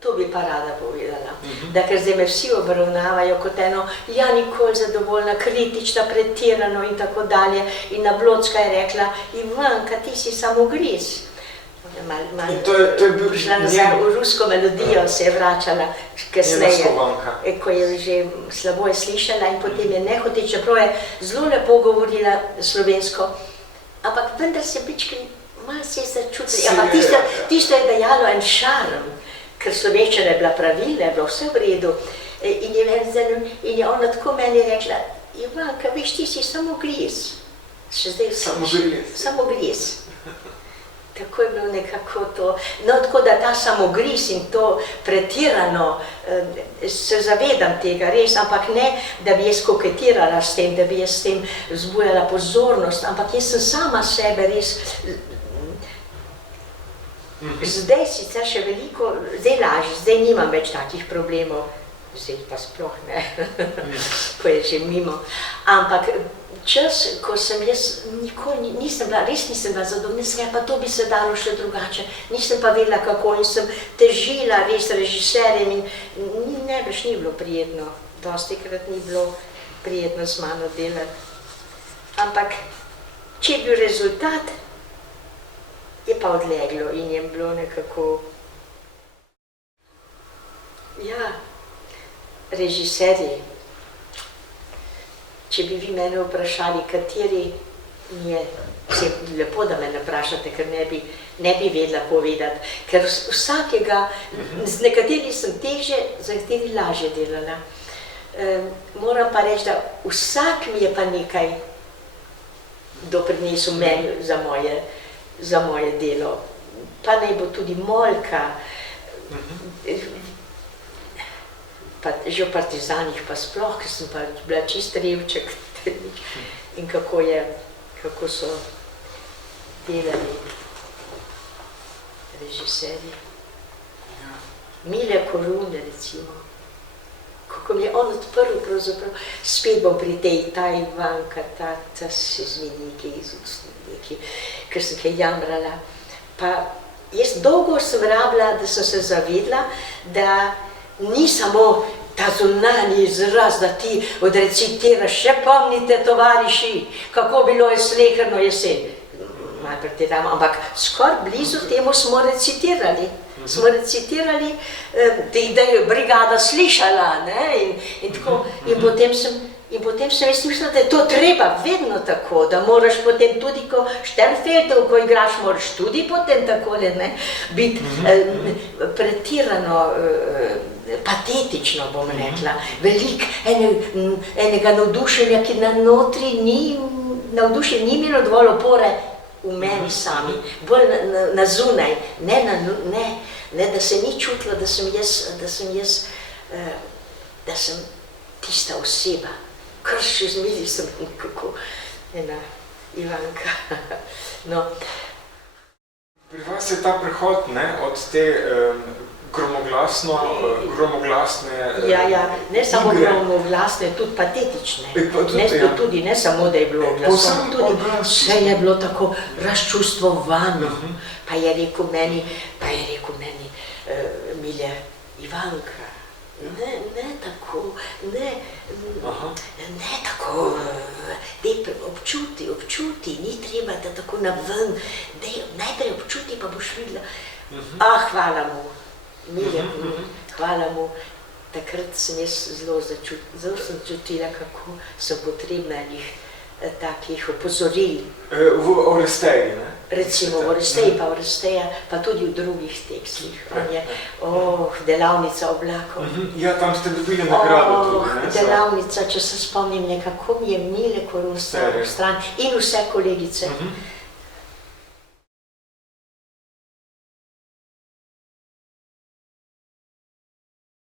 To bi pa rada povedala, da ker zdaj me vsi obravnavajo kot eno, ja, nikoli zadovoljna, kritična, pretirano in tako dalje. In na Blocka je rekla, Ivanka, ti si samogriz. Prišla nazaj v rusko melodijo, se je vračala kasneje, ko je že slabo je slišala in potem je nehoteč, čeprav je zelo lepo govorila slovensko, ampak vendar se bički malo se je začutila. Tisto je dajalo en šarm, ker slovenščina je bila pravilna, je bilo vse v redu. In je ona tako meni rekla, Ivanka, veš, ti si samogriz. Še zdaj vsi. Samogriz. Tako je bilo nekako to. No, tako da ta samogriz in to pretirano, se zavedam tega res, ampak ne, da bi jaz koketirala s tem, da bi jaz s tem vzbujala pozornost, ampak jaz sem sama sebe res. Zdaj sicer še veliko, zdaj lažje, zdaj nimam več takih problemov, zdaj pa sploh ne, ko je že mimo. Ampak čas, ko sem jaz nikoli nisem bila, res nisem bila zadovoljna, pa to bi se dalo še drugače, nisem pa vedela kako in sem težila res režiserjem in najbrž ni bilo prijetno, dostikrat ni bilo prijetno z mano delati. Ampak, če je bil rezultat, je pa odleglo in je bilo nekako, ja, režiserji. Če bi vi mene vprašali, kateri mi je, lepo, da me ne vprašate, ker ne bi vedela povedati, ker vsakega, z nekateri sem teže, z nekateri lažje delala. Moram pa reči, da vsak mi je pa nekaj doprinesel meni za moje delo. Pa naj bo tudi Molka, pa že v Partizanih pa sploh, ker sem pa bila čist revček in kako so delali režiserji. Mile Korune, recimo, kako mi je on odprl pravzaprav, spet bom pri ta Ivanka, ta se zmeni nekaj, ker sem kaj jamrala. Pa jaz dolgo sem rabila, da sem se zavedla, da ni samo ta zunanji izraz, da ti odrecitiraš, še pomnite, tovariši, kako bilo je sleherno jesen. Malo pretiram, ampak skoraj blizu temu smo recitirali. Smo recitirali, da je brigada slišala, in tako. In potem sem jaz mislila, da je to treba vedno tako, da moraš potem tudi, ko Sternfeldov, ko igraš, moraš tudi potem takole, biti pretirano, patetično, bom rekla, veliko enega navdušenja, ki na notri ni, navdušenje ni imelo dovolj opore v meni sami, bolj na zunaj, ne, da se ni čutilo, da sem tista oseba. Kar še zmeri sem nekako ena Ivanka. Pri vas je ta prehod od te gromoglasne Ja, ne samo gromoglasne, tudi patetične. Ne samo, da je bilo glasno, tudi vse je bilo tako razčustvovano. Pa je rekel meni, Mile, Ivanka, ne tako, občuti, ni treba, da tako naven, najprej občuti, pa boš videla. Hvala mu, Milje, hvala mu, takrat sem jaz zelo začutila, kako so potrebna takih opozoril. V Oresteji, ne? Recimo v Oresteji, pa tudi v drugih tekstih. Delavnica oblakov. Ja, tam ste dobili nagrado tudi, ne? Delavnica, če se spomnim, nekako mi je Mile Korun stran in vse kolegice.